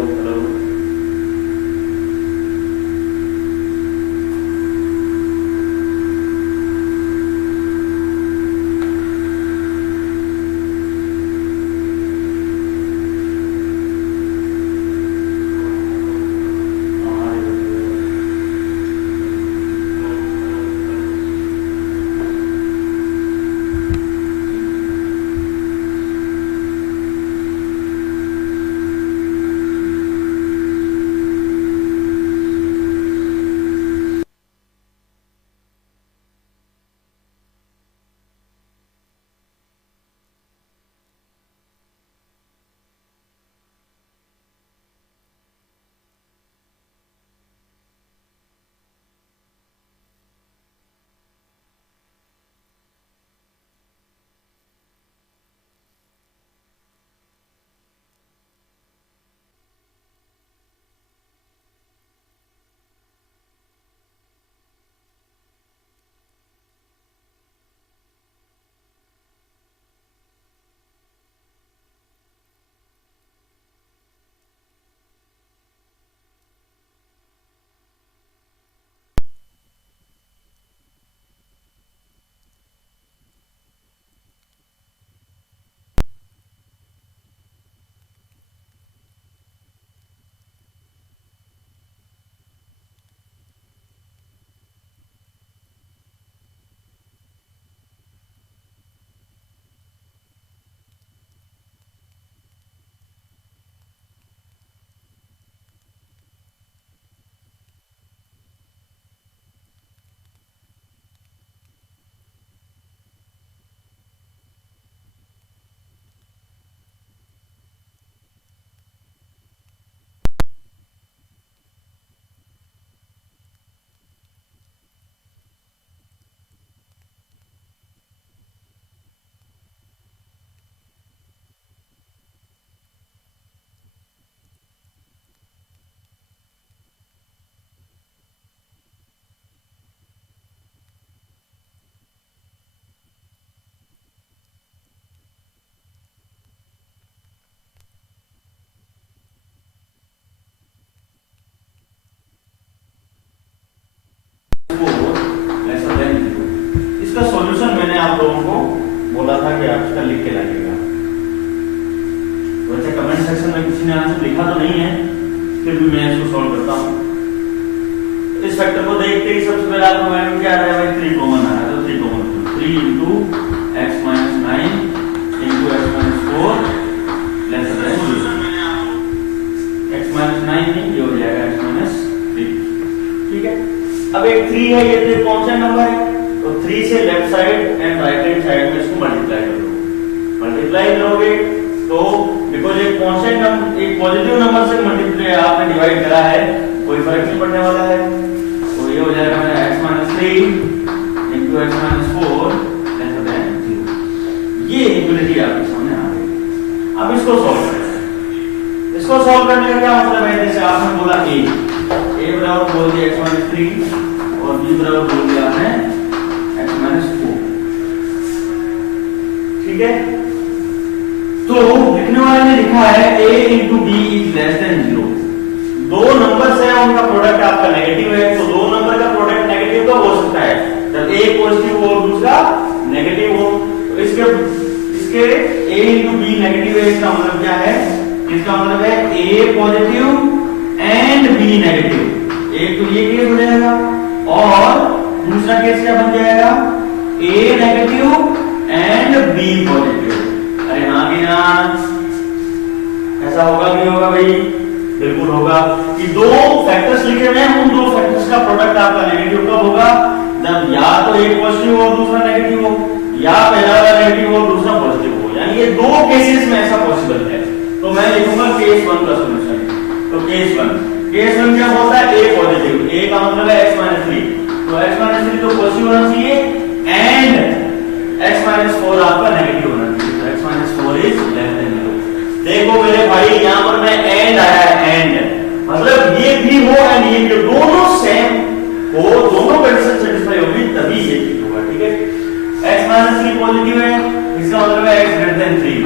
Hello. इसका solution मैंने आप लोगों को बोला था कि आप इसका लिख के लाइएगा। वैसे कमेंट सेक्शन में किसी ने आंसर लिखा तो नहीं है, फिर भी मैं इसको सॉल्व करता हूं। इस फैक्टर को देखते ही सबसे पहले आपको माइंड में क्या आ रहा है भाई, 3 कॉमन आ रहा है, तो 3 common 3 into x minus 9 into x minus 4 less than 0। x minus 9 नहीं, ये हो जाएगा x minus 3। ठीक है, अब एक 3 है, ये तो कांस्टेंट नंबर है, तो 3 से left side and right hand side में इसको मल्टीप्लाई कर लो। मल्टीप्लाई करोगे तो बिकॉज एक कांस्टेंट नंबर एक पॉजिटिव नंबर से मल्टीप्लाई आपने डिवाइड करा है, कोई फर्क नहीं पड़ने वाला है, तो ये हो जाएगा मेरा x - 3 into x - 4 less than 0। ये इक्वालिटी आपके सामने आ गई। अब इसको सॉल्व करें। इसको सॉल्व करने का क्या मतलब है, जैसे आपने बोला a बराबर बोल दिया x - 3 और b बराबर बोल दिया आपने x - 4। ठीक है, तो लिखने वाले ने लिखा है a into b is less than 0। दो नंबर्स है, उनका प्रोडक्ट आपका नेगेटिव है, तो दो नंबर का प्रोडक्ट नेगेटिव कब हो सकता है, जब एक पॉजिटिव हो और दूसरा नेगेटिव हो। तो इसके a into b नेगेटिव है, इसका मतलब क्या है, इसका मतलब है a positive and b negative. एक तो ये केस हो जाएगा और दूसरा केस क्या बन जाएगा, a negative and b positive. अरे हाँ कि ना, ऐसा होगा नहीं होगा भाई, बिल्कुल होगा कि दो फैक्टर्स लिखे हुए हैं, उन दो फैक्टर्स का प्रोडक्ट आपका नेगेटिव कब होगा, जब या तो एक पॉजिटिव हो और दूसरा नेगेटिव हो, या पहला वाला नेगेटिव हो दूसरा पॉजिटिव हो, यानी ये दो केसेस में ऐसा पॉसिबल है। तो मैं लिखूंगा केस 1 का सॉल्यूशन। तो केस 1 क्या होता है, a पॉजिटिव, a का मतलब है x - 3, तो x - 3 तो पॉजिटिव होना चाहिए एंड x - 4 आपका नेगेटिव होना चाहिए, तो x - 4 इज लेस देन 0। देखो मेरे भाई यहां पर मैं एंड आया है, एंड मतलब ये भी हो एंड ये भी, दोनों सेम हो, दोनों कंडीशन सेटिस्फाई होगी तभी ये चीज होगा। ठीक है, x - 3 पॉजिटिव है, इसका मतलब है x greater than 3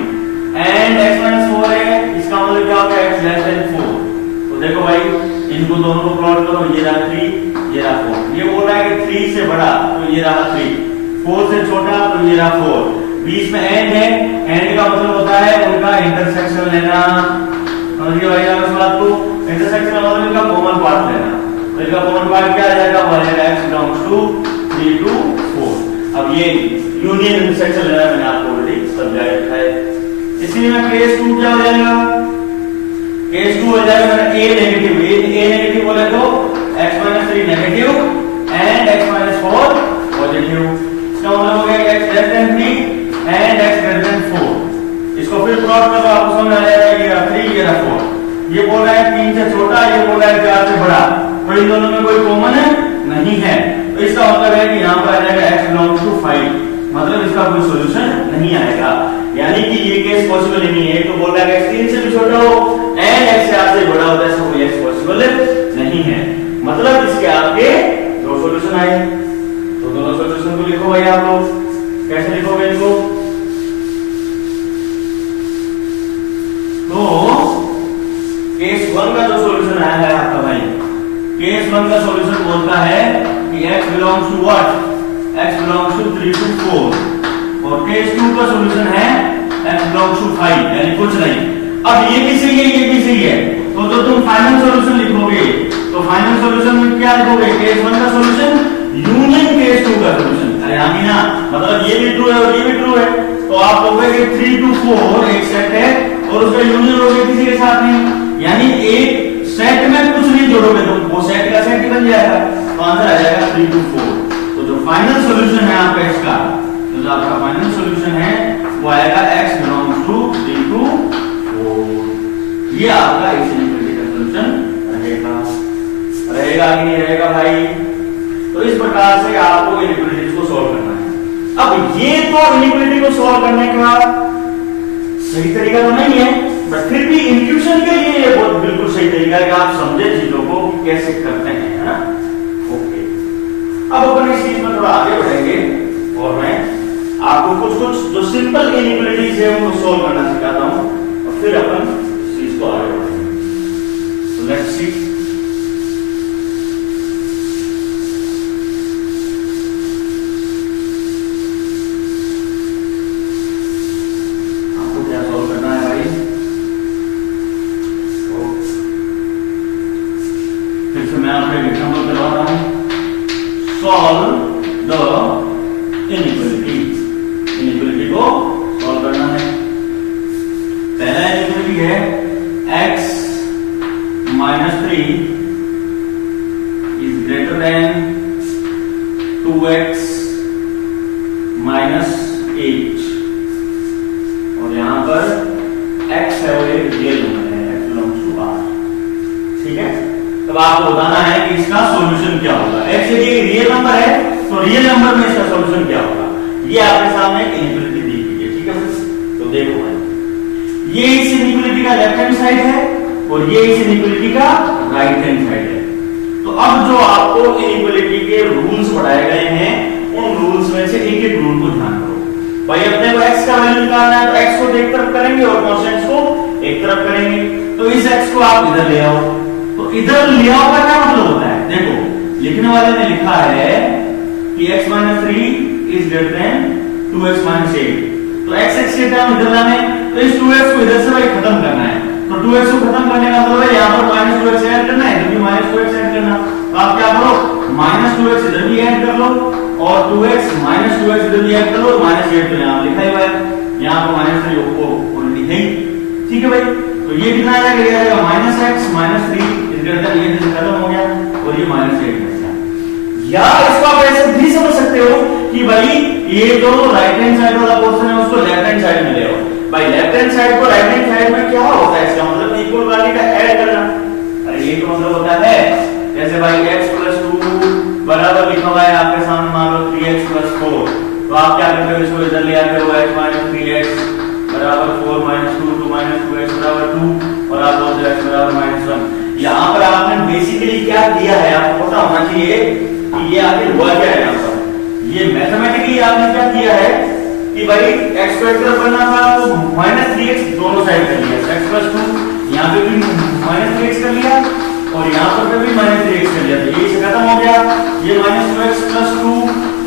and x - 4 है, इसका मतलब क्या होगा x less than 4। इनको दोनों को प्लॉट करो, ये रहा 3, ये रहा 4। ये बोल रहा है कि 3 से बड़ा तो ये रहा 3, 4 से छोटा तो ये रहा 4। बीच में एंड है, एंड का मतलब होता है उनका इंटरसेक्शन लेना। समझिए भाई आप इस बात को, इंटरसेक्शन मतलब इनका कॉमन पार्ट लेना। तो इनका कॉमन पार्ट क्या आ जाएगा, 1x बिलोंग्स टू 3 to 4। अब ये यूनियन इंटरसेक्शन लेना मैंने आपको ऑलरेडी समझा रखा है। इसी में केस 2 क्या हो जाएगा, केस 2 हो जाएगा मेरा a नेगेटिव। a नेगेटिव बोले तो x - 3 negative and x - 4 positive. इसका मतलब हो गया कि x less than 3 and x greater then 4। इसको फिर प्लॉट करो, आपको समझ आ जाएगा ये रहा 3, ये रहा 4। ये बोल रहा है 3 से छोटा, ये बोल रहा है 4 से बड़ा, तो इन दोनों में कोई कॉमन नहीं है। तो इसका मतलब है कि यहाँ पर आ जाएगा x बिलोंग्स टू 5, मतलब इसका कोई सॉल्यूशन नहीं आएगा। यानी कि ये केस पॉसिबल नहीं है। तो बोल रहा है कि 3 से भी छोटा हो एंड x से 8 से बड़ा हो, ऐसा कोई x पॉसिबल नहीं है। मतलब इसके आपके दो सॉल्यूशन आए। तो दोनों सॉल्यूशन को लिखो भाई आप लोग। कैसे लिखोगे इसको, तो केस 1 का जो सॉल्यूशन आया है आपका भाई, केस 1 का सॉल्यूशन बोलता है कि x belongs to what, x belongs to 3 to 4। और केस 2 का सॉल्यूशन है x बिलोंग्स टू 5, यानी कुछ नहीं। अब ये भी सही है, ये भी सही है, तो तुम फाइनल सॉल्यूशन लिखोगे। तो फाइनल सॉल्यूशन में क्या लिखोगे, केस 1 का सॉल्यूशन यूनियन केस 2 का सॉल्यूशन। अरे हाँ ना, मतलब ये भी ट्रू है और ये भी ट्रू है। तो आप कहोगे कि 3 to 4 एक सेट है और उसका यूनियन होगा किसी के साथ में, यानी एक सेट में कुछ नहीं जोड़ोगे तो वो सेट का सेट ही बन जाएगा। तो आंसर आ जाएगा 3 to 4। तो जो फाइनल सॉल्यूशन है आपका इसका, तो जो आपका फाइनल सॉल्यूशन है वो आएगा x बिलोंग्स टू 3 to 4। ये आपका इस इनइक्वालिटी का सॉल्यूशन रहेगा। रहेगा कि नहीं रहेगा भाई। तो इस प्रकार से आपको इनइक्वालिटीज को सॉल्व करना है। अब ये तो इनइक्वालिटी को सॉल्व करने का सही तरीका तो नहीं है, बट फिर भी इंट्यूशन के लिए ये बहुत बिल्कुल सही तरीका है कि आप समझे चीजों को कैसे करते हैं, है ना। ओके, अब अपन इस चीज में थोड़ा आगे बढ़ेंगे और मैं आपको कुछ कुछ जो सिंपल इनइक्वालिटीज है उनको सॉल्व करना सिखाता हूं और फिर अपन इस चीज को आगे बढ़ेंगे। तो लेट्स सी। और यहाँ पर भी -3x कर लिया, तो ये खत्म हो गया। ये -2x + 2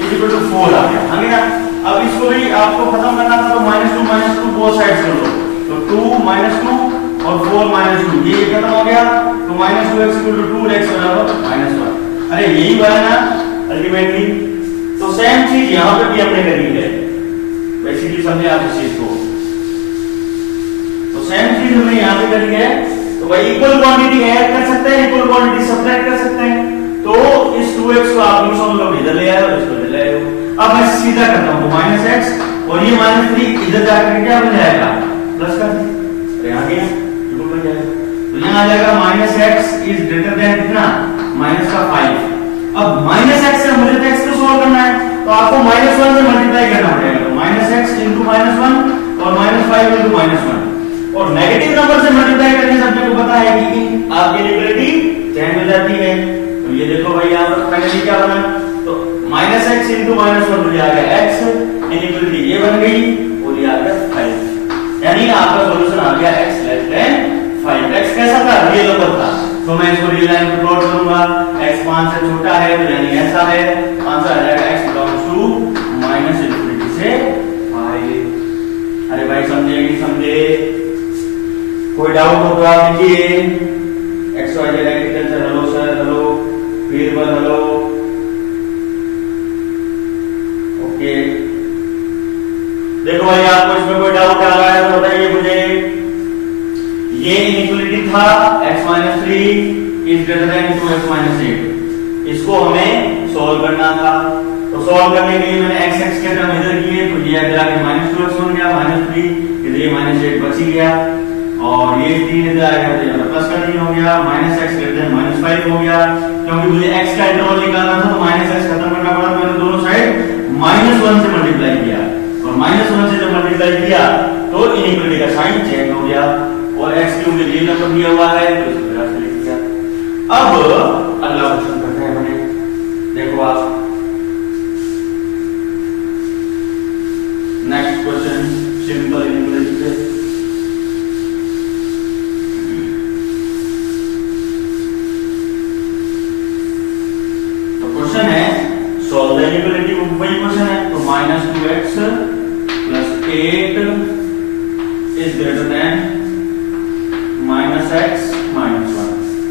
= 4 आ गया, है ना। अब इसको भी आपको खत्म करना था, तो -2 बोथ साइड कर लो, तो 2 -2 और 4 -2, ये खत्म हो गया। तो -2x = 2 और x = -1। अरे यही बना ना अल्टीमेटली। तो सेम चीज यहाँ पे भी हमने करी है, बेसिकली समझे आप इस चीज को। तो सेम चीज हमने यहाँ पे करी है। तो भाई इक्वल क्वांटिटी ऐड कर सकते हैं, इक्वल क्वांटिटी सब्ट्रैक्ट कर सकते हैं। तो इस 2x को आप लोग इधर ले आए और इसको इधर ले आए। अब मैं सीधा करता हूँ, -x और ये -3 इधर जाकर क्या बन जाएगा, प्लस कर दें, तो यहाँ गया बिल्कुल बन जाएगा। तो यहाँ आ जाएगा -x इज ग्रेटर देन कितना, -5। अब -x से मुझे x को सॉल्व करना है, तो आपको -1 से मल्टीप्लाई करना पड़ेगा। तो -x * -1 और -5 * -1। और नेगेटिव नंबर से मल्टीप्लाई करने से अपने को पता है कि आपकी इक्वलिटी चेंज हो जाती है। तो ये देखो भाई यहाँ पर फाइनली क्या बना, तो -x * -1 मुझे आ गया x, इक्वलिटी ये बन गई और ये आ गया 5, यानी आपका सॉल्यूशन आ गया x < 5। x कैसा था, रियल नंबर था, तो मैं इसको रियल लाइन पे प्लॉट करूंगा। x 5 से छोटा है, तो यानी ऐसा है, 5 आ जाएगा x बिलोंग्स टू -∞ से 5। अरे भाई समझे नहीं समझे, कोई डाउट हो तो आप लिखिए। X Y Z agriculture, hello sir, hello Birbal, hello, okay. देखो भाई आपको इसमें कोई डाउट आ रहा है तो बताइए मुझे। ये इनइक्वालिटी था x - 3 is greater than 2x - 8, इसको हमें सॉल्व करना था। तो सॉल्व करने के लिए मैंने x के टर्म इधर किए, तो ये इधर आके -2x बन गया, -3 इधर ये -8 बच ही गया, और ये 3 इधर आएगा तो ये प्लस का 3 हो गया, -x ग्रेटर देन -5 हो गया। क्योंकि मुझे x का इंटरवल निकालना था, तो -x खत्म करना पड़ा, तो मैंने दोनों साइड -1 से मल्टीप्लाई किया, और -1 से जब मल्टीप्लाई किया तो इनइक्वालिटी का साइन चेंज हो गया, और x क्योंकि रियल नंबर दिया हुआ है तो इस तरह से लिख दिया। अब अगला क्वेश्चन करते हैं अपने, देखो आप नेक्स्ट क्वेश्चन सिंपल इनइक्वालिटी पे। क्वेश्चन है सॉल्व द इनइक्वालिटी, वही क्वेश्चन है। तो -2x + 8 is greater than -x - 1,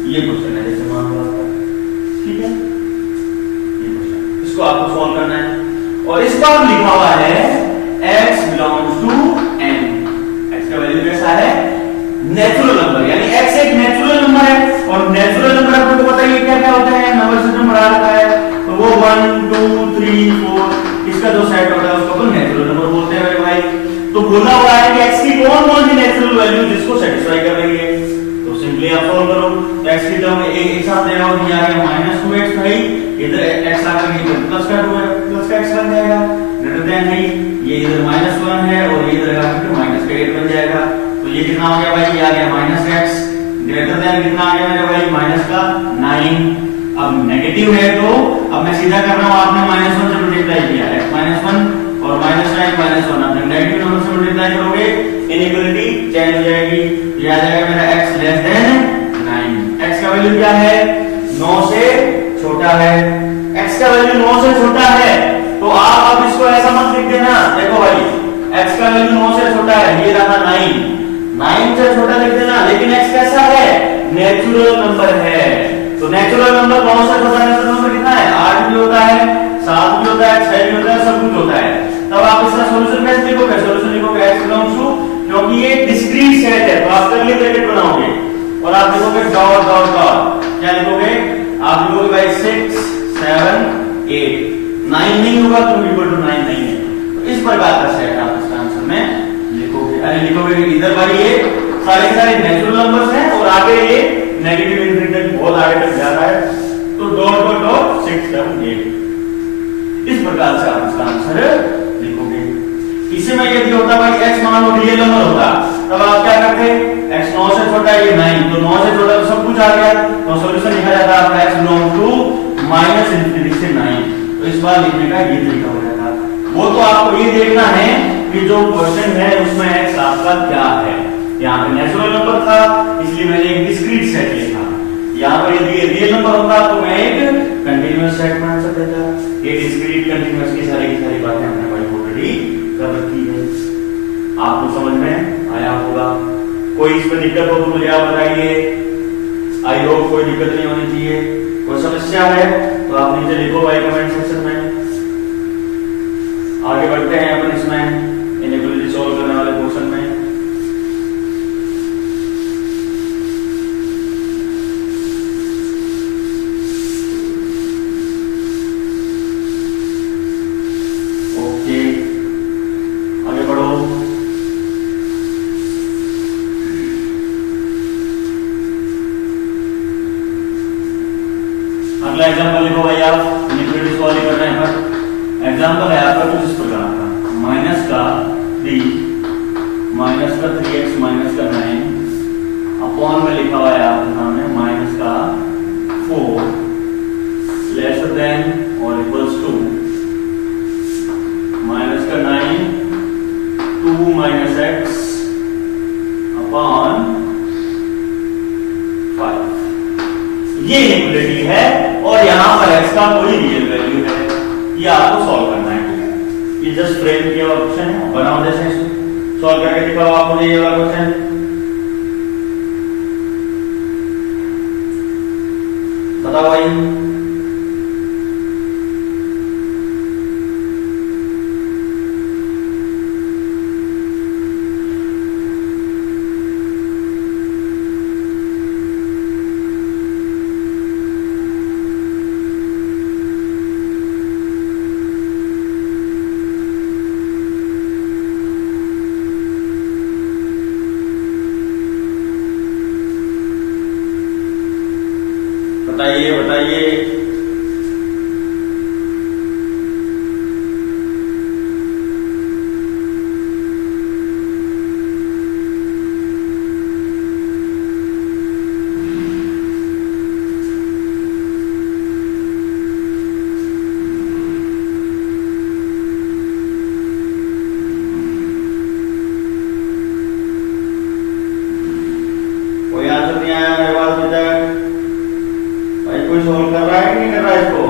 ये क्वेश्चन है, जैसे मान लो आपका, ठीक है, ये क्वेश्चन, इसको आपको सॉल्व करना है। और इस पर लिखा हुआ है x belongs to n, x का वैल्यू कैसा है, नेचुरल नंबर, यानी x एक नेचुरल नंबर है, और नेचुरल नंबर आपको पता ही क्या क्या होता है, नंबर सिस्टम बना रखा है, तो वो 1 2 3 4 इसका जो सेट होता है उसको अपन नेचुरल नंबर बोलते हैं भाई। तो बोला हुआ है कि x की कौन कौन सी नेचुरल वैल्यू जिसको सेटिस्फाई कर रही है, तो सिंपली आप सॉल्व करो। तो x की टर्म एक साथ ले आओ, ये आ गया -2x भाई, इधर x आकर के प्लस का 2 प्लस का x बन जाएगा, ग्रेटर देन है, ये इधर -1 है और ये इधर आकर के -8 बन जाएगा। तो ये कितना हो गया भाई, ये आ गया -x, ग्रेटर देन कितना आ गया मेरे भाई, -9। अब नेगेटिव है तो अब मैं सीधा कर रहा हूं, आपने -1 से मल्टीप्लाई किया, x -1 और -9 -1, आपने नेगेटिव नंबर से मल्टीप्लाई करोगे, इनइक्वालिटी चेंज हो जाएगी, ये आ जाएगा मेरा x लेस देन 9। x का वैल्यू क्या है, 9 से छोटा है, x का वैल्यू 9 से छोटा है, तो आप अब इसको ऐसा मत लिख देना, देखो भाई x का वैल्यू 9 से छोटा है, ये रहा 9 से छोटा लिख देना, लेकिन x कैसा है, नेचुरल नंबर है। तो नेचुरल नंबर 9 से छोटा नेचुरल नंबर कितना है, 8 भी होता है, 7 भी होता है, 6 भी होता है, सब कुछ होता है। तब आप इसका सॉल्यूशन कैसे लिखोगे, सॉल्यूशन लिखोगे x बिलोंग्स टू, क्योंकि ये डिस्क्रीट सेट है तो आप कर्ली ब्रैकेट बनाओगे और आप लिखोगे डॉट डॉट डॉट, क्या लिखोगे, आप लिखोगे भाई 6 7 8, 9 नहीं होगा तो इक्वल टू 9 नहीं है। तो इस प्रकार का सेट आप इसका आंसर में लिखोगे। अरे लिखोगे इधर भाई ये सारे के सारे नेचुरल नंबर्स हैं और आगे ये नेगेटिव इनफिनिटी तक बहुत आगे तक जा रहा है, तो डॉट डॉट डॉट 6 7 8, इस प्रकार से आप इसका आंसर लिखोगे। इसी में यदि होता भाई x मान लो रियल नंबर होता, तब आप क्या करते, x 9 से छोटा है, ये 9, तो 9 से छोटा तो सब कुछ आ गया, तो सॉल्यूशन लिखा जाता आपका x बिलोंग टू -∞ से 9। तो इस बार लिखने का ये तरीका हो जाता। वो तो आपको ये देखना है कि जो क्वेश्चन है उसमें x आपका क्या है। यहाँ पे नेचुरल नंबर था इसलिए मैंने एक डिस्क्रीट सेट लिखा, यहाँ पर नंबर होता तो मैं एक कंटीन्यूअस सेट में आंसर देता। ये डिस्क्रीट कंटीन्यूअस की सारी बातें हमने भाई ऑलरेडी कर रखी है, आपको समझ में आया होगा। कोई इसमें दिक्कत हो तो मुझे आप बताइए। आई होप कोई दिक्कत नहीं होनी चाहिए। कोई समस्या है तो आप नीचे लिखो भाई कमेंट सेक्शन में। आगे बढ़ते हैं अपन इसमें इनइक्वालिटी सॉल्व करने वाले क्वेश्चन में। ओके आगे बढ़ो। अगला एग्जांपल लिखो भाई आप, इनइक्वालिटी सॉल्व कर रहे हैं। एग्जांपल है आपका कुछ इस प्रकार का, माइनस का 3 माइनस का 3x माइनस का 9 अपॉन में लिखा हुआ है आपके सामने माइनस का 4 लेसर देन और इक्वल्स टू माइनस का 9 2 माइनस x अपॉन 5। ये इक्वलिटी है और यहां पर x का कोई रियल वैल्यू है, ये आपको सॉल्व करना है। ठीक है, ये जस्ट फ्रेम किया हुआ क्वेश्चन है, बनाओ जैसे सॉल्व करके दिखाओ आप मुझे ये वाला क्वेश्चन। बताओ भाई। बताइए बताइए। कोई आंसर नहीं आया मेरे पास अभी तक। भाई कोई सॉल्व कर रहा है कि नहीं कर रहा है इसको?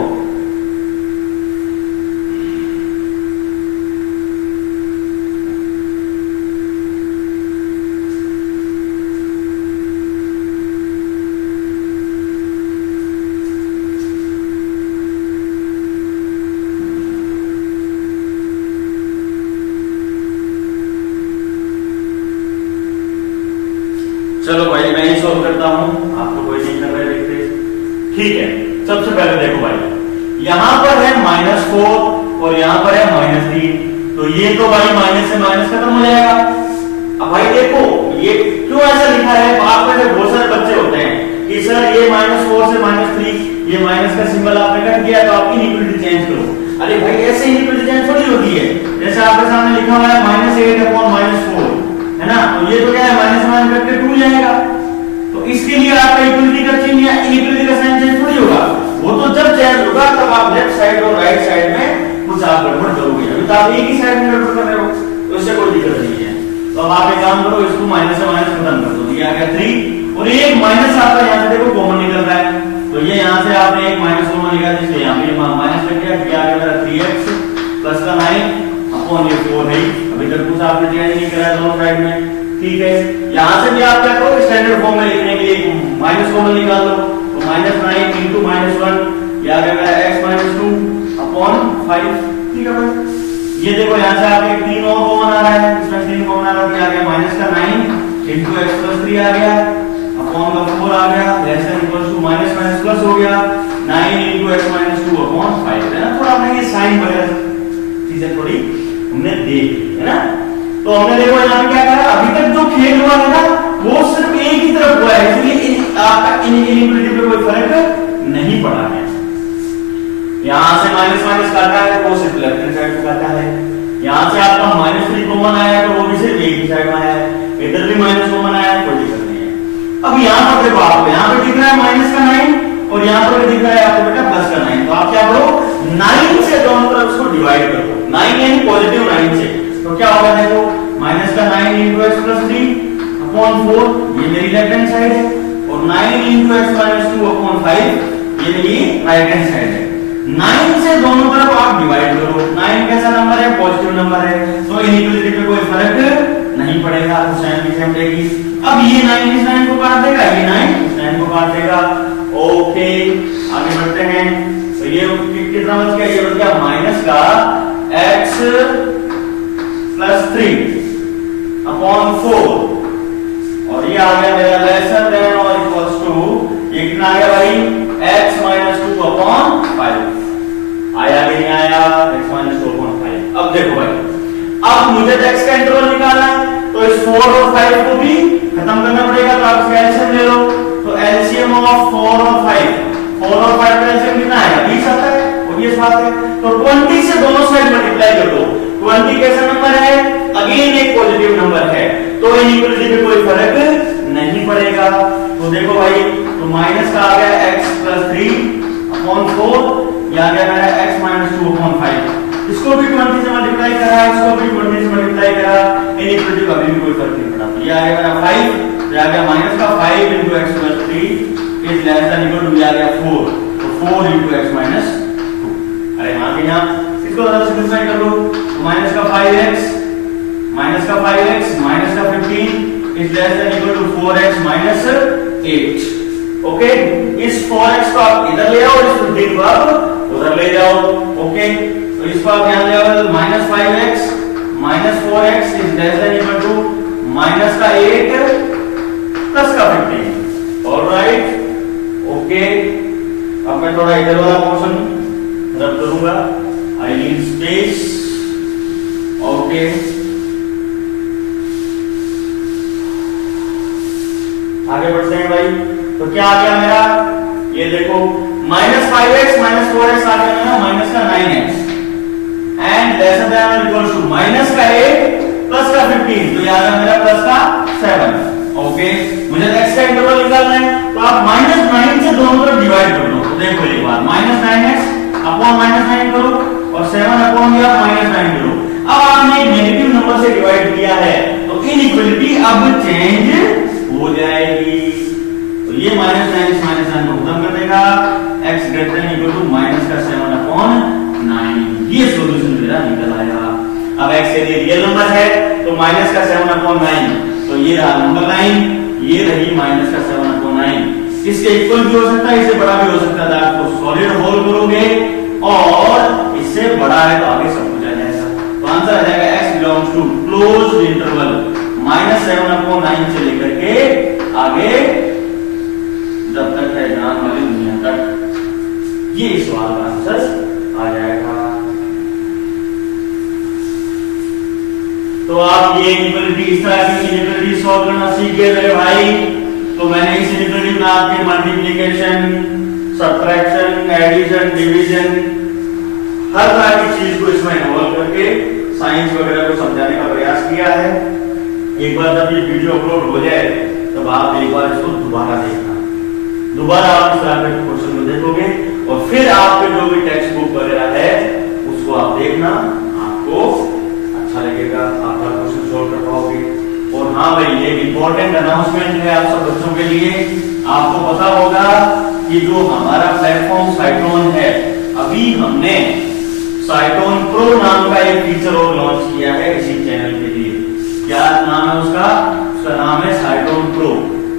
चलो भाई मैं ही सॉल्व करता हूं, आप तो कोई नहीं कर रहे देखते। ठीक है, सबसे पहले देखो भाई, यहां पर है -4 और यहां पर है -3, तो ये तो भाई माइनस से माइनस खत्म हो जाएगा। अब भाई देखो ये क्यों ऐसा लिखा है, आप में से बहुत सारे बच्चे होते हैं कि सर ये -4 से -3, ये माइनस का सिंबल आपने कर दिया तो आपकी इक्विलिटी चेंज करो। अरे भाई ऐसे इक्विलिटी चेंज थोड़ी होती है, जैसे आपके सामने लिखा हुआ है -8/-4, है ना, तो ये तो क्या है माइनस माइनस करके 2 जाएगा। तो इसके लिए आपका इक्विलिटी का चिन्ह या इक्विलिटी का साइन चेंज थोड़ी होगा, वो तो जब चेंज होगा तब आप लेफ्ट साइड और राइट साइड में कुछ आप गड़बड़ करोगे। अभी तो आप एक ही साइड में गड़बड़ कर रहे हो तो इससे कोई दिक्कत नहीं है। तो अब आप एक काम करो, इसको माइनस से माइनस खत्म कर दो, ये आ गया 3 और एक माइनस आपका यहाँ से देखो कॉमन निकल रहा है, तो ये यहाँ से आपने एक माइनस कॉमन निकाला, इसलिए यहाँ पे माइनस लग गया, क्या आ गया मेरा 3x प्लस का 9 अपॉन ये 4 है। अभी तक कुछ आपने चेंज नहीं करा दोनों साइड में। ठीक है, यहाँ से भी आप क्या करो, स्टैंडर्ड फॉर्म में लिखने के लिए माइनस कॉमन निकाल लो, तो -9 इंटू -1 ये आ गया x - 2 अपॉन 5। ठीक है भाई, ये देखो यहाँ से आपके 3 और कॉमन आ रहा है, इसमें 3 कॉमन आ रहा है, आ गया -9 इंटू x + 3 आ गया अपॉन का 4 आ गया, less than equal to minus minus plus हो गया 9 इंटू x - 2 अपॉन 5, है ना। थोड़ा हमने ये साइन वगैरह चीजें थोड़ी हमने देख ली है ना। तो हमने देखो यहाँ पे क्या करा, अभी तक जो खेल हुआ है ना वो सिर्फ एक ही तरफ हुआ है, इसलिए आपका इनइक्वालिटी पे कोई फर्क नहीं पड़ा है। यहाँ से माइनस माइनस काटा है तो वो सिर्फ लेफ्ट हैंड साइड को काटा है, यहाँ से आपका -3 कॉमन आया तो वो भी सिर्फ एक ही साइड में आया है, इधर भी माइनस कॉमन आया है, कोई दिक्कत नहीं है। अब यहाँ पर देखो आपको यहाँ पे दिख रहा है माइनस का 9 और यहाँ पर दिख रहा है आपको बेटा प्लस का 9, तो आप क्या करो 9 से दोनों तरफ उसको डिवाइड कर दो, 9 यानी पॉजिटिव 9 से, तो क्या होगा देखो माइनस का 9 इंटू x + 3 अपॉन 4, ये मेरी लेफ्ट हैंड साइड है, और 9 इंटू x - 2 अपॉन 5 ये मेरी राइट हैंड साइड है। 9 से दोनों तरफ आप डिवाइड करो। 9 कैसा नंबर है? पॉजिटिव नंबर है, तो इनइक्वालिटी पे कोई फर्क नहीं पड़ेगा, तो साइन भी सेम रहेगी। अब ये 9 इस 9 को काट देगा, ये 9 इस 9 को काट देगा। ओके, आगे बढ़ते हैं। तो ये कितना बच गया? ये बच गया माइनस का x प्लस 3 अपॉन 4, और ये आ गया मेरा लेसर देन और इक्वल्स टू, ये कितना आ गया भाई? x minus 2 upon 5। आया कि नहीं आया? x minus 2 upon 5। अब देखो भाई, अब मुझे तो x का इंटरवल निकालना है, तो इस 4 और 5 को भी खत्म करना पड़ेगा, तो आप इसका एलसीएम ले लो। तो एलसीएम ऑफ 4 और 5, 4 और 5 का एलसीएम कितना आएगा? 20 आता है, obvious बात है। तो 20 से दोनों साइड मल्टीप्लाई कर दो। 20 कैसा नंबर है? अगेन एक पॉजिटिव नंबर है, तो इनइक्वालिटी में कोई फर्क नहीं पड़ेगा। तो देखो भाई, तो माइनस का आ गया x प्लस 3 अपॉन 4, ये आ गया मेरा x माइनस 2 अपॉन 5। इसको भी 20 से मल्टीप्लाई करा, इसको भी 20 से मल्टीप्लाई करा, इनइक्वालिटी का भी कोई फर्क नहीं पड़ा। तो ये आ गया मेरा 5, ये आ गया माइनस का 5 into x plus 3 is less than equal to, ये आ गया 4, तो 4 into x minus 2। अरे हाँ कि ना, इसको जरा सिंपलीफाई कर लो। तो माइनस का 5x माइनस का 5x माइनस का 15 is less than equal to 4x minus 8। Okay, इस 4x को आप इधर ले आओ, इस 15 को आप उधर ले जाओ। ओके, तो इसको आप यहां ले आओ, minus 5x minus 4x is less than equal to minus का 8 प्लस का 15। ऑलराइट, ओके, अब मैं थोड़ा इधर वाला पोर्शन रब करूंगा, आई नीड स्पेस। ओके, आगे बढ़ते हैं भाई। तो क्या आ गया मेरा? ये देखो, माइनस 5x माइनस 4x आ गया मेरा माइनस का 9x एंड लेसर देन और इक्वल टू माइनस का 8 प्लस का 15, तो ये आ गया मेरा प्लस का 7। ओके, मुझे x का इंटरवल निकालना है, तो आप माइनस 9 से दोनों तरफ डिवाइड कर दो। तो देखो एक बार, माइनस 9x अपॉन माइनस 9 करो और 7 अपॉन दिया माइनस 9 करो। अब आपने एक नेगेटिव नंबर से डिवाइड किया है, तो इनइक्वालिटी अब चेंज हो जाएगी। तो ये माइनस 9 इस माइनस 9 को खत्म कर देगा, x greater than equal to minus का 7 अपॉन 9। ये सॉल्यूशन मेरा निकल आया। अब x यदि रियल नंबर है तो माइनस का 7 अपॉन 9, तो ये रहा नंबर 9, ये रही माइनस का 7 अपॉन 9। इसके इक्वल भी हो सकता है, इससे बड़ा भी हो सकता है। आप तो सॉलिड होल करोगे और इससे बड़ा है तो आगे सब कुछ आ जाएगा। तो आंसर आ जाएगा x belongs to closed interval minus 7 upon 9 से लेकर के आगे जब तक है ज्ञान वाली दुनिया तक। ये इस सवाल का आंसर आ जाएगा। तो आप ये इनइक्वालिटी, इस तरह की इनइक्वालिटी सॉल्व करना सीख गए मेरे भाई। तो मैंने इस इनइक्वालिटी में आपके मल्टीप्लिकेशन, सब्ट्रैक्शन, एडिशन, डिवीजन, हर तरह की चीज को इसमें इन्वॉल्व करके साइंस वगैरह को समझाने का प्रयास किया है। एक बार जब ये वीडियो अपलोड हो जाए तब आप एक बार इसको दोबारा देखना, दोबारा आप इस तरह के क्वेश्चन को देखोगे और फिर आपके जो भी टेक्स्ट बुक वगैरह है उसको आप देखना, आपको अच्छा लगेगा, आप हर क्वेश्चन सॉल्व कर पाओगे। और हाँ भाई, ये इंपॉर्टेंट अनाउंसमेंट है आप सब बच्चों के लिए। आपको पता होगा कि जो हमारा प्लेटफॉर्म साइटोन है, अभी हमने साइटोन प्रो नाम का एक फीचर और लॉन्च किया है इसी चैनल के लिए। क्या नाम है उसका? उसका नाम है साइटोन प्रो।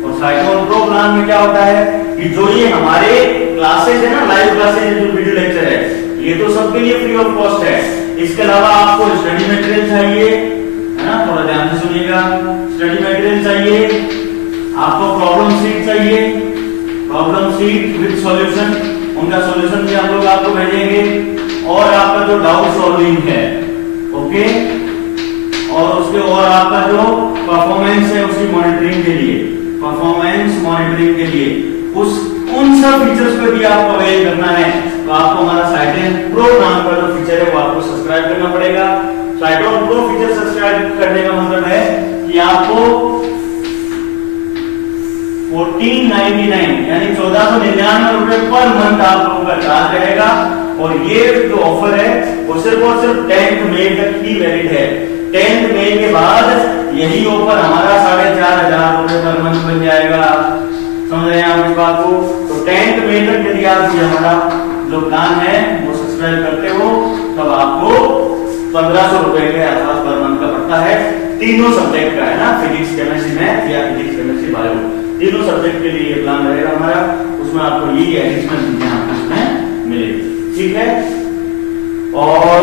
और साइटोन प्रो प्लान में क्या होता है कि जो ये हमारे क्लासेस है ना, लाइव क्लासेस, जो वीडियो लेक्चर है, ये तो सबके लिए फ्री ऑफ कॉस्ट है। इसके अलावा आपको स्टडी मटेरियल चाहिए, है ना, थोड़ा ध्यान से सुनिएगा। स्टडी मटेरियल चाहिए, आपको प्रॉब्लम शीट चाहिए, प्रॉब्लम शीट विद सॉल्यूशन, उनका सॉल्यूशन भी हम लोग आपको भेजेंगे। और आपका जो डाउट सॉल्विंग है, ओके, और उसके और आपका जो परफॉर्मेंस है उसकी मॉनिटरिंग के लिए, परफॉर्मेंस मॉनिटरिंग के लिए उन सब फीचर्स पे भी आपको अवेल करना है। तो आपको हमारा साइटोन प्रो नाम का जो फीचर है वो आपको सब्सक्राइब करना पड़ेगा। साइटोन प्रो फीचर सब्सक्राइब करने का मतलब है कि आपको 1499 यानी 1499 रुपए पर मंथ आप लोगों का चार्ज रहेगा। और ये जो ऑफर है वो सिर्फ और सिर्फ 10th मई तक ही वैलिड है। 10th मई के बाद यही ऑफर हमारा 4500 रुपए पर मंथ बन जाएगा। समझ रहे हैं आप इस बात को? तो 10th मई तक यदि आप ये हमारा जो प्लान है वो सब्सक्राइब करते हो तब आपको 1500 रुपए के आसपास पर मंथ का पड़ता है। तीनों सब्जेक्ट का है ना, फिजिक्स, केमिस्ट्री, मैथ या फिजिक्स, केमिस्ट्री, बायो, तीनों सब्जेक्ट के लिए ये प्लान रहेगा हमारा। उसमें आपको ये एडिशनल चीजें आपको इसमें मिलेगी, ठीक है। और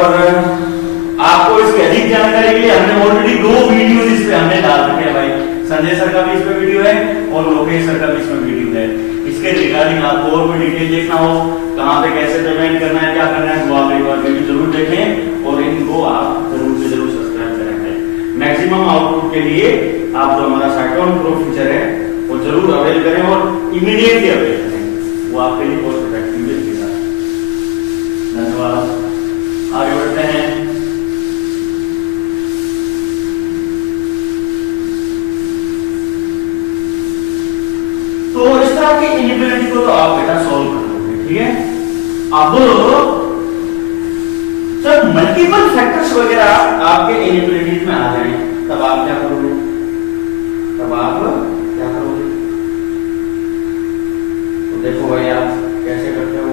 आपको इसकी अधिक जानकारी के लिए हमने ऑलरेडी 2 वीडियो इस पे हमने डाल रखे हैं भाई। संजय सर का भी इसमें वीडियो है और लोकेश सर का भी इसमें वीडियो है। इसके रिगार्डिंग आपको और कोई डिटेल देखना हो, कहां पे कैसे पेमेंट करना है, क्या करना है, वो आप एक बार वीडियो जरूर देखें और इनको आप जरूर से जरूर सब्सक्राइब करें। मैक्सिमम आउटपुट के लिए आप जो हमारा साइक्लोन प्रो फीचर है वो जरूर अवेल करें और इमीडिएटली अवेल करें, वो आपके लिए बहुत इफेक्टिव रहेगा। धन्यवाद। आगे बढ़ते हैं। तो इस तरह की इनइक्वालिटी को तो आप बेटा सॉल्व कर लोगे, ठीक है। अब जब मल्टीपल फैक्टर्स वगैरह आपके इनइक्वालिटीज में आ जाए तब आप क्या करोगे? तो देखो भाई आप कैसे करते हो।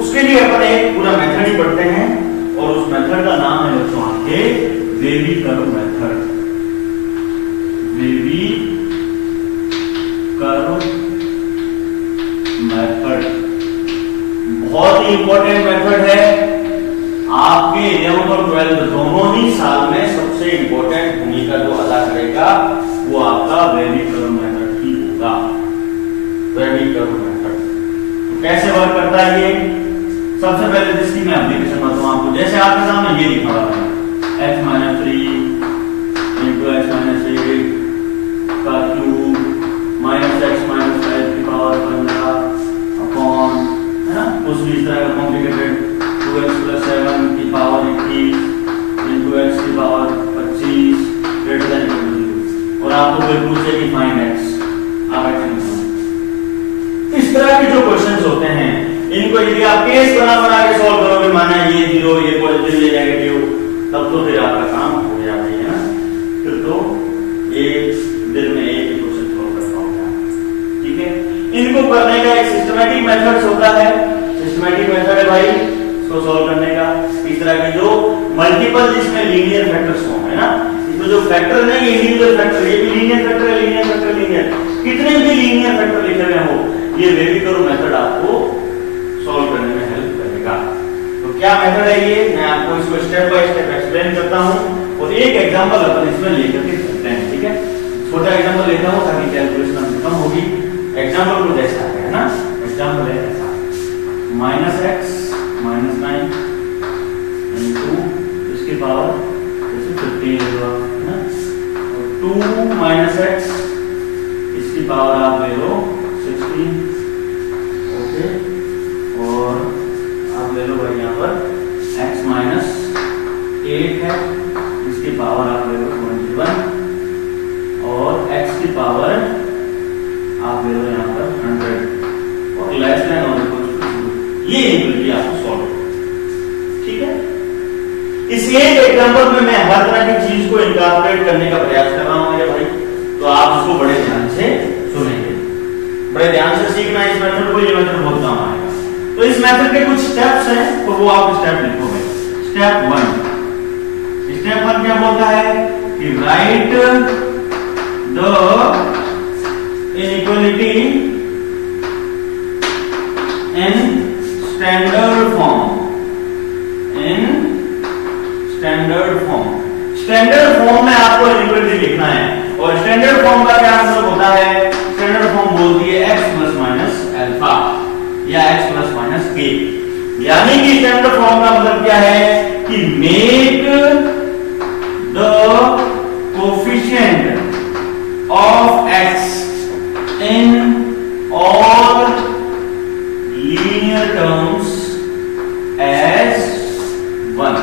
उसके लिए अपन एक पूरा मेथड ही पढ़ते हैं और उस मेथड का नाम है बच्चों आपके wavy curve method. Wavy curve method बहुत ही इंपॉर्टेंट मेथड है। आपके 11th और 12th दोनों ही साल में सबसे इंपॉर्टेंट भूमिका जो अदा करेगा वो आपका वेवी कर्व मेथड ही होगा। वेवी कर्व मेथड तो कैसे वर्क करता है ये? सबसे पहले जिसकी मैं एप्लीकेशन बताऊं आपको, जैसे आपके सामने ये लिखा हुआ है x-3 into x-8 का क्यूब माइनस x माइनस 5 की पावर 15 अपॉन, है ना, कुछ भी इस तरह का कॉम्प्लिकेटेड 2x प्लस 7 की पावर 21 into x की power 25 greater than equal to 0 और आपको कोई पूछे कि फाइंड x, आप ऐसे नहीं। इस तरह के जो क्वेश्चंस होते हैं इनको यदि आप केस बना बना के सॉल्व करोगे, माना ये 0 ये पॉजिटिव ये नेगेटिव, तब तो फिर आपका काम हो गया है ना। फिर तो एक दिन में एक ही क्वेश्चन सॉल्व कर पाओगे, ठीक है। इनको करने का एक सिस्टमैटिक मेथड्स होता है। सिस्टमैटिक मेथड है भाई इसको सॉल्व करने का। इस तरह के जो मल्टीपल जिसमें लीनियर फैक्टर्स हो, है ना, इसमें जो फैक्टर नहीं इंडिविजुअल फैक्टर, ये भी लीनियर फैक्टर है, लीनियर फैक्टर लीनियर, कितने भी लीनियर फैक्टर लिखे हुए हो, ये वेवी कर्व मेथड आपको सॉल्व करने में हेल्प करेगा। तो क्या मेथड है ये, मैं आपको इसको स्टेप बाय स्टेप एक्सप्लेन करता हूं और एक एग्जांपल अपन इसमें लेकर के चलते हैं, ठीक है। छोटा एग्जांपल लेता हूं ताकि कैलकुलेशन हमसे कम होगी। एग्जांपल को जैसा है ना, एग्जांपल है ऐसा -x -9 into इसकी पावर जैसे 15 है ना, और 2 - x इसकी पावर आप ले लो 16, ओके, और आप ले लो भाई यहाँ पर x - 8 है, इसकी पावर आप ले लो 21 और x की पावर आप ले लो यहाँ पर 100 और लेस देन और इक्वल टू 0। ये इक्वेशन आपको सॉल्व करना, ठीक है। इस एक एग्जांपल में मैं हर तरह की चीज को इनकॉर्पोरेट करने का प्रयास कर रहा हूं मेरे भाई, तो आप इसको बड़े ध्यान से सुनेंगे, बड़े ध्यान से सीखना इस मेथड को। ये मेथड बहुत काम आएगा। तो इस मेथड के कुछ स्टेप्स हैं, तो वो आप स्टेप लिखोगे। स्टेप 1 क्या बोलता है कि right the inequality in standard form. Standard form में आपको इनइक्वालिटी लिखना है और स्टैंडर्ड फॉर्म का क्या मतलब होता है? स्टैंडर्ड फॉर्म बोलती है x प्लस माइनस अल्फा या x प्लस माइनस k। यानी कि स्टैंडर्ड फॉर्म का मतलब क्या है कि make the coefficient of x in all linear terms as 1।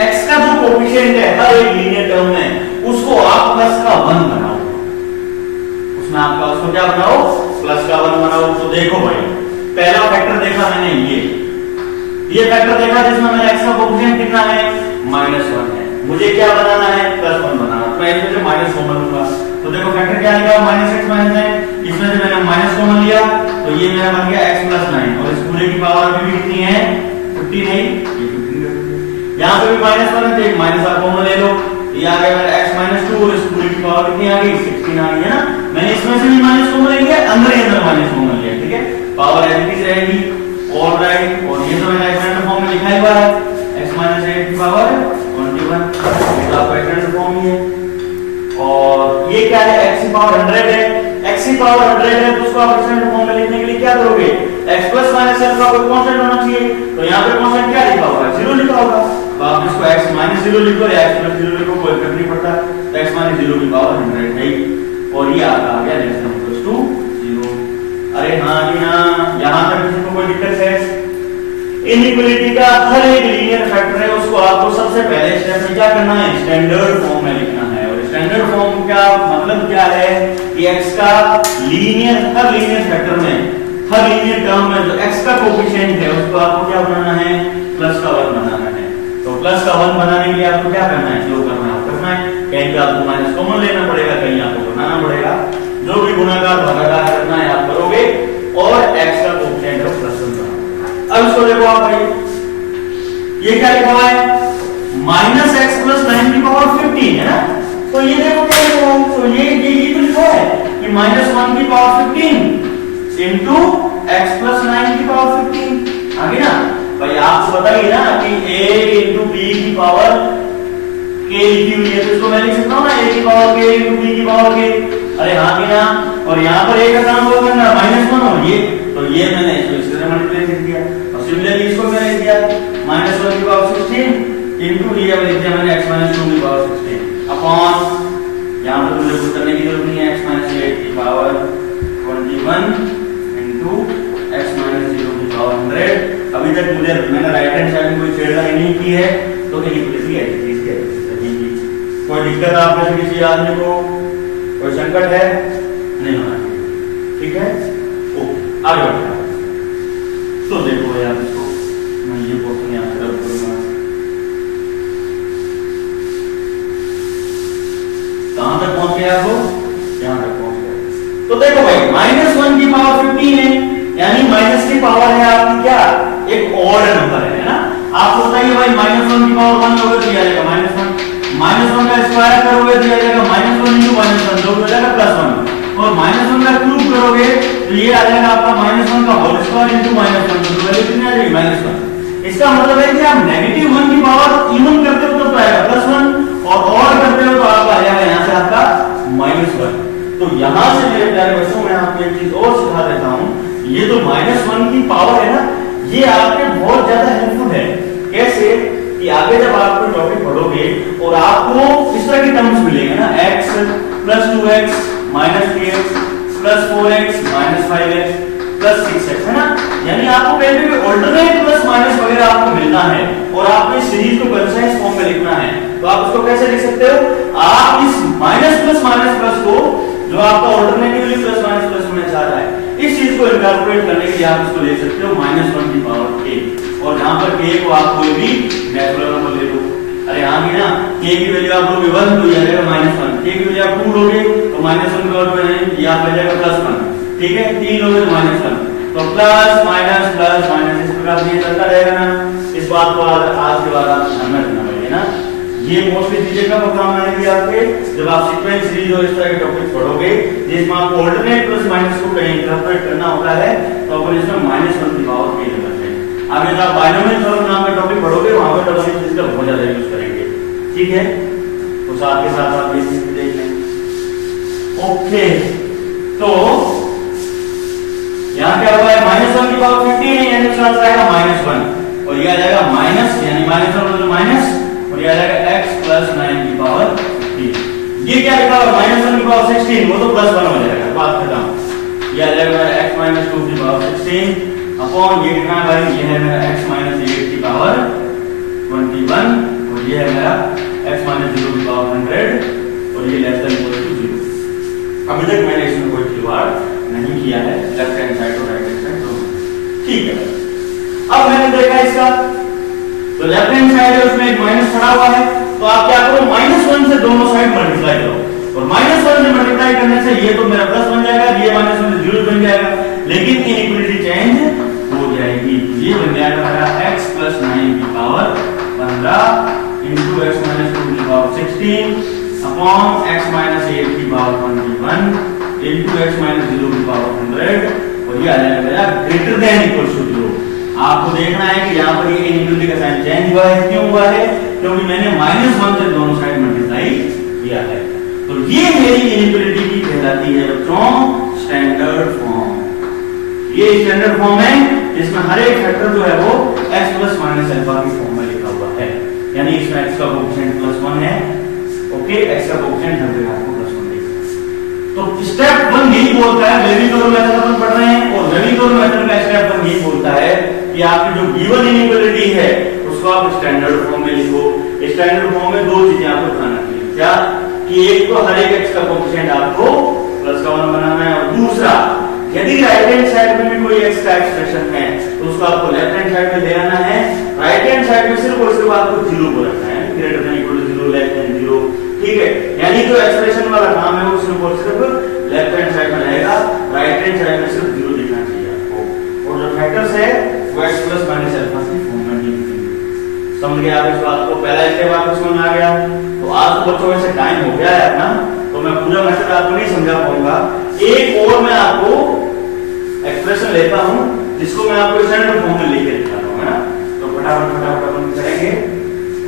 x का जो कोफिशिएंट है हर एक लीनियर टर्म में उसको आप प्लस का 1 बनाओ, उसमें आपका उसको क्या बनाओ? प्लस का 1 बनाओ। तो देखो भाई, पहला फैक्टर देखा मैंने, ये फैक्टर देखा जिसमें मेरा x का कोफिशिएंट कितना है? -1 है। मुझे क्या बनाना है? +1 बनाना। तो इसमें से माइनस कॉमन लूंगा। तो देखो फैक्टर क्या आएगा, -x -9, इसमें से मैंने माइनस कॉमन लिया तो ये मेरा बन गया x + 9 और इस पूरे की पावर अभी भी कितनी है 15 है, ये 15। यहां पे भी -1 है तो एक माइनस आप कॉमन ले लो, ये आ गया मेरा x - 2 और इस पूरे की पावर कितनी आ गई 16 आ गई है ना। मैंने इसमें से भी माइनस कॉमन ले लिया, अंदर ही अंदर माइनस कॉमन लिया, ठीक है, पावर एज इट इज रहेगी। ऑलराइट, और ये तो मैंने एक्सपेंडेड फॉर्म में लिखा ही हुआ है x - 8 की पावर 21, ये तो आपका एक्सपेंडेड फॉर्म ही है। और ये क्या है, x की पावर 100 है, x की पावर 100 है तो उसको आप एक्सपेंडेड फॉर्म में लिखने के लिए क्या करोगे, x + -n का कोई कांस्टेंट होना चाहिए, तो यहाँ पे कांस्टेंट क्या लिखा होगा 0 लिखा होगा, तो आप इसको x - 0 लिखो या x + 0 लिखो, कोई फर्क नहीं पड़ता, तो x - 0 की पावर 100 है और ये आपका आ गया लेस देन इक्वल टू 0। अरे हाँ जी हाँ, यहाँ तक किसी को कोई दिक्कत है? इनइक्वालिटी का हर एक लीनियर फैक्टर है उसको आपको सबसे पहले स्टेप में क्या करना है, स्टैंडर्ड फॉर्म में लिखना है। और स्टैंडर्ड फॉर्म का मतलब क्या है कि x का लीनियर, हर लीनियर फैक्टर में, हर लीनियर टर्म में जो x का कोएफिशिएंट है उसको आपको क्या बनाना है, प्लस का 1 बनाना है। तो प्लस का 1 बनाने के लिए आपको क्या करना है, जो करना है करना है, कहीं पे आपको माइनस कॉमन लेना पड़ेगा, कहीं आपको बनाना पड़ेगा, जो भी गुणाकार भागाकार करना है आप करोगे और x का कोएफिशिएंट है प्लस 1 बनाओ। अब इसको देखो आप भाई, ये क्या लिखा हुआ है -x + 9 की पावर 15 है ना, तो ये देखो क्या लिखा है, तो ये तो लिखा है कि -1 की पावर 15 इनटू x + 9 की पावर 15 आगे ना भाई, आपको बताइए ना कि a इनटू b की पावर k लिखी हुई है, तो इसको मैं लिख सकता हूं ना a की पावर k इनटू b की पावर k, अरे हाँ कि ना, और यहाँ पर a का काम होगा करना -1 और ये, तो ये मैंने इसको इस तरह मल्टीप्लाई कर दिया और सिमिलरली इसको मैंने लिख दिया -1 की पावर 16 इनटू ये लिख दिया मैंने x - 2 की पावर 16 अपॉन, यहाँ पर मुझे कुछ करने की जरूरत नहीं है, x - 8 की पावर 21 इनटू x - 0 की पावर 100। अभी तक मुझे मैंने राइट हैंड साइड में कोई छेड़खानी नहीं की है, तो इनइक्वालिटी है कोई दिक्कत आप में से किसी आदमी को कोई संकट है नहीं होना चाहिए, ठीक है, ओके आगे बढ़ते हैं। तो देखो यार इसको मैं ये क्वेश्चन यहाँ से रब करूंगा, कहां तक पहुंच गया आपको, यहां तक पहुंच गया। तो देखो भाई -1 की पावर 15 है, यानी माइनस की पावर है आपकी क्या, एक ऑड नंबर है ना। आपको बताइए भाई -1 की पावर 1 लोगे तो दिया जाएगा -1 का स्क्वायर करोगे तो दिया जाएगा -1 * -1 जो हो जाएगा +1, और -1 का क्यूब करोगे तो ये आ जाएगा आपका -1 का होल स्क्वायर * -1, तो वैल्यू कितनी आ जाएगी -1। इसका मतलब है कि आप -1 की पावर इवन करते हो तो आएगा +1 और ऑड करते हो तो आपका आ जाएगा यहां से आपका -1। तो यहां से मेरे प्यारे बच्चों मैं आपको एक चीज और सिखा देता हूं, ये तो -1 की पावर है ना, ये आपके बहुत ज्यादा हेल्पफुल है। कैसे कि आगे जब आप कोई टॉपिक पढ़ोगे और आपको इस तरह के टर्म्स मिलेंगे ना, x + 2x - 3x + 4x - 5x + 6x है ना, यानी आपको कहीं भी ऑल्टरनेट प्लस माइनस वगैरह आपको मिलना है और आपको इस सीरीज को कंसाइज फॉर्म में लिखना है, तो आप उसको कैसे लिख सकते हो, आप इस माइनस प्लस को जो आपका ऑल्टरनेटिवली प्लस माइनस प्लस होना चाह रहा है, इस चीज को इनकॉर्पोरेट करने के लिए आप इसको ले सकते हो -1 की पावर k, और जहां पर k को आप कोई भी नेचुरल नंबर ले लो, अरे हाँ कि ना, k की वैल्यू आप लोगे 1 तो ये आ जाएगा -1, k की वैल्यू आप 2 लोगे तो -1 का आउटपुट है ये आप आ जाएगा +1, ठीक है, 3 लोगे तो -1, तो प्लस माइनस इस प्रकार से चलता रहेगा ना। इस बात को आज के बाद आप ध्यान में रखना पड़ेगा ना, ये मोस्टली चीजें कब काम आएगी आपके, जब आप सीक्वेंस सीरीज और इस तरह के टॉपिक पढ़ोगे जिसमें आपको ऑल्टरनेट प्लस माइनस को कहीं इंटरप्रेट करना होता है, तो अपन इसमें -1 की पावर k लेकर के आगे जब आप बाइनोमियल थ्योरम नाम का टॉपिक पढ़ोगे वहां पर डबल चीज का बहुत ज्यादा यूज करेंगे, ठीक है, तो साथ के साथ आप ये चीज देख लें। ओके, तो यहाँ क्या हुआ है, -1 की पावर 15 है, यानी उसका आंसर आएगा -1, और ये आ जाएगा माइनस यानी -1 मतलब माइनस, और ये आ जाएगा x + 9 की पावर 15। ये क्या लिखा हुआ है -1 की पावर 16, वो तो +1 हो जाएगा, बात खत्म। ये आ जाएगा मेरा x - 2 की पावर 16 अपॉन ये कितना है भाई, ये है मेरा x - 8 की पावर 21, और ये है मेरा x - 0 की पावर 100, और ये लेस देन इक्वल टू 0। अभी तक मैंने इसमें कोई खिलवाड़ नहीं किया है, लेफ्ट हैंड साइड और राइट हैंड साइड दोनों, ठीक है। अब मैंने देखा इसका, तो लेफ्ट हैंड साइड है उसमें एक माइनस खड़ा हुआ है, तो आप क्या करो -1 से दोनों साइड मल्टीप्लाई करो, मल्टीप्लाई करने से ये तो मेरा प्लस बन जाएगा, ये माइनस में जीरो बन जाएगा, लेकिन इनइक्वालिटी चेंज हो जाएगी। ये बन जाएगा मेरा x प्लस 9 की पावर 15 इंटू एक्स माइनस 2 की पावर 16 अपॉन एक्स माइनस 8 की पावर 21 इंटू एक्स माइनस 0 की पावर 100, और ये आ जाएगा मेरा ग्रेटर देन इक्वल टू 0। आपको देखना है कि यहाँ पर ये इनइक्वालिटी का साइन चेंज हुआ है। क्यों हुआ है? क्योंकि मैंने -1 से दोनों साइड मल्टीप्लाई किया है। तो ये मेरी इनइक्वालिटी की कहलाती है बच्चों स्टैंडर्ड फॉर्म। ये स्टैंडर्ड फॉर्म है जिसमें हर एक फैक्टर जो है वो x प्लस माइनस अल्फा की फॉर्म में लिखा हुआ है, यानी इसमें x का कोएफिशिएंट +1 है। ओके, x का कोएफिशिएंट हर जगह आपको +1 देगा। तो स्टेप 1 यही बोलता है, वेविकोर मेथड अपन पढ़ रहे हैं, और वेविकोर मेथड का स्टेप 1 यही बोलता है कि आपकी जो गिवन इनइक्वालिटी है उसको आप स्टैंडर्ड फॉर्म में लिखो। स्टैंडर्ड फॉर्म में दो चीजें आपको ध्यान रखनी है, क्या कि एक तो हर एक x का कोएफिशिएंट आपको +1 बनाना है, और दूसरा यदि राइट हैंड साइड में भी कोई x का एक्सप्रेशन है तो उसको आपको लेफ्ट हैंड साइड में ले आना है। राइट हैंड साइड में सिर्फ और सिर्फ आपको 0 को रखना है, greater than equal to 0, less than 0, ठीक है। यानी जो एक्सप्रेशन वाला काम है वो सिर्फ और सिर्फ लेफ्ट हैंड साइड में रहेगा, राइट हैंड साइड में सिर्फ 0 दिखना चाहिए आपको। और जो फैक्टर्स है वो x प्लस माइनस अल्फा की फॉर्म में लिखेंगे। समझ गए आप इस बात को? पहला स्टेप आपको समझ में आ गया। तो आज तो बच्चों वैसे टाइम हो गया है अपना, तो मैं पूरा मेथड आपको नहीं समझा पाऊंगा। एक और मैं आपको एक्सप्रेशन लेता हूं जिसको मैं आपको स्टैंडर्ड फॉर्म में लिख के दिखाता हूं, है ना। तो फटाफट अपन करेंगे,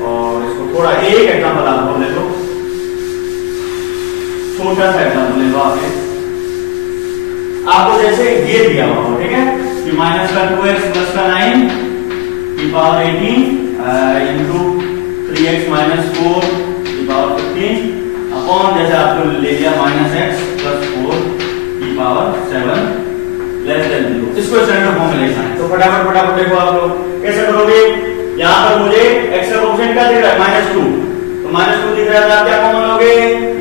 और इसको थोड़ा एक एग्जांपल आप बोल ले लो, छोटा सा एग्जांपल ले लो आपको जैसे ये दिया हुआ हो, ठीक है, कि माइनस का 2x प्लस का 9 की पावर 18 इंटू 3x माइनस 4 की पावर 15 अपॉन जैसे आपको ले लिया -x प्लस 4 की पावर 7 लेस देन 0। इसको स्टैंडर्ड फॉर्म में लिखना है। तो फटाफट देखो आप लोग कैसे करोगे। यहाँ पर मुझे x का कोएफिशिएंट क्या दिख रहा है? -2, तो -2 दिख रहा है, आप क्या कॉमन लोगे?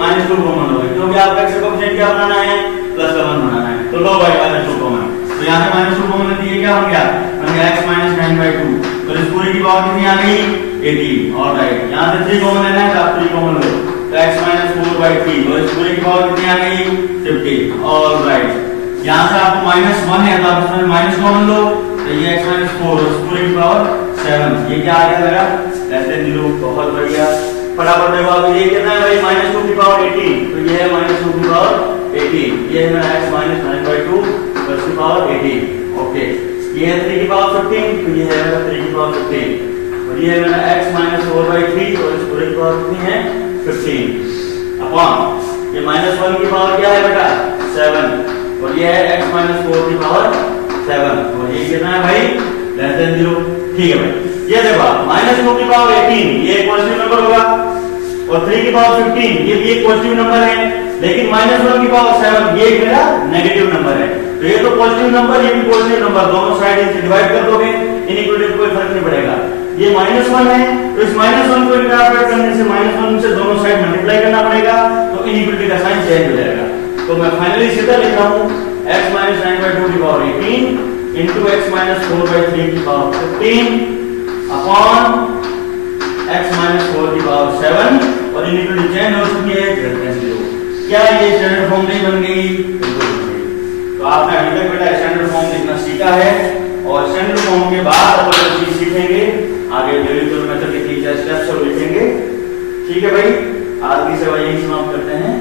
-2 कॉमन लोगे, क्योंकि आपको x का कोएफिशिएंट क्या बनाना है? +1 बनाना है। तो लो भाई -2 कॉमन, तो यहाँ पे -2 कॉमन दिए, क्या बन गया? x माइनस 9/2, और इस पूरी की पावर कितनी आ गई? 18। ऑलराइट, यहाँ से 3 कॉमन लेना है तो आप 3 कॉमन लो, तो x माइनस 4/3, और इस पूरी की पावर कितनी आ गई? 50। ऑलराइट, यहाँ से आपको -1 है तो आप इसमें माइनस कॉमन लो, तो ये x माइनस 4 और पूरी की पावर 7, ये क्या आ गया मेरा? Less than 0। बहुत बढ़िया, फटाफट देखो आप, ये कितना है भाई? -2 की पावर 18, तो ये है -2 की पावर 18, ये है मेरा x माइनस 9/2 प्लस की पावर 18। ओके, ये है 3 की पावर 15, तो ये है मेरा 3 की पावर 15, और ये है मेरा x माइनस 4/3, और इस पूरी की पावर कितनी है? 15 अपॉन ये -1 की पावर क्या है बेटा? 7, और ये है x माइनस 4 की पावर 7, और ये कितना है भाई? Less than 0। ठीक है भाई, ये देखो -2 की पावर 18 ये एक पॉजिटिव नंबर होगा, और 3 की पावर 15 ये भी एक पॉजिटिव नंबर है, लेकिन -1 की पावर 7 ये मेरा नेगेटिव नंबर है। तो ये तो पॉजिटिव नंबर, ये भी पॉजिटिव नंबर, दोनों साइड इसे डिवाइड कर दोगे, इनइक्वालिटी कोई फर्क नहीं पड़ेगा। ये -1 है, तो इस -1 को इंटरप्रेट करने से -1 से दोनों साइड मल्टीप्लाई करना पड़ेगा, तो इनइक्वालिटी का साइन चेंज हो जाएगा। तो मैं फाइनली सीधा लिख रहा हूं x माइनस 9/2 की पावर 18 इंटू x माइनस 4/3 की पावर 15 अपॉन x माइनस 4 की पावर 7, और इनइक्वालिटी चेंज हो चुकी है ग्रेटर देन 0। क्या ये स्टैंडर्ड फॉर्म नहीं बन गई? बिल्कुल बन गई। तो आपने अभी तक बेटा स्टैंडर्ड फॉर्म लिखना सीखा है, और स्टैंडर्ड फॉर्म के बाद अपन जो चीज सीखेंगे आगे वेरिएबल मेथड के 3 स्टेप्स सब लिखेंगे। ठीक है भाई, आज की सेवा यही समाप्त करते हैं।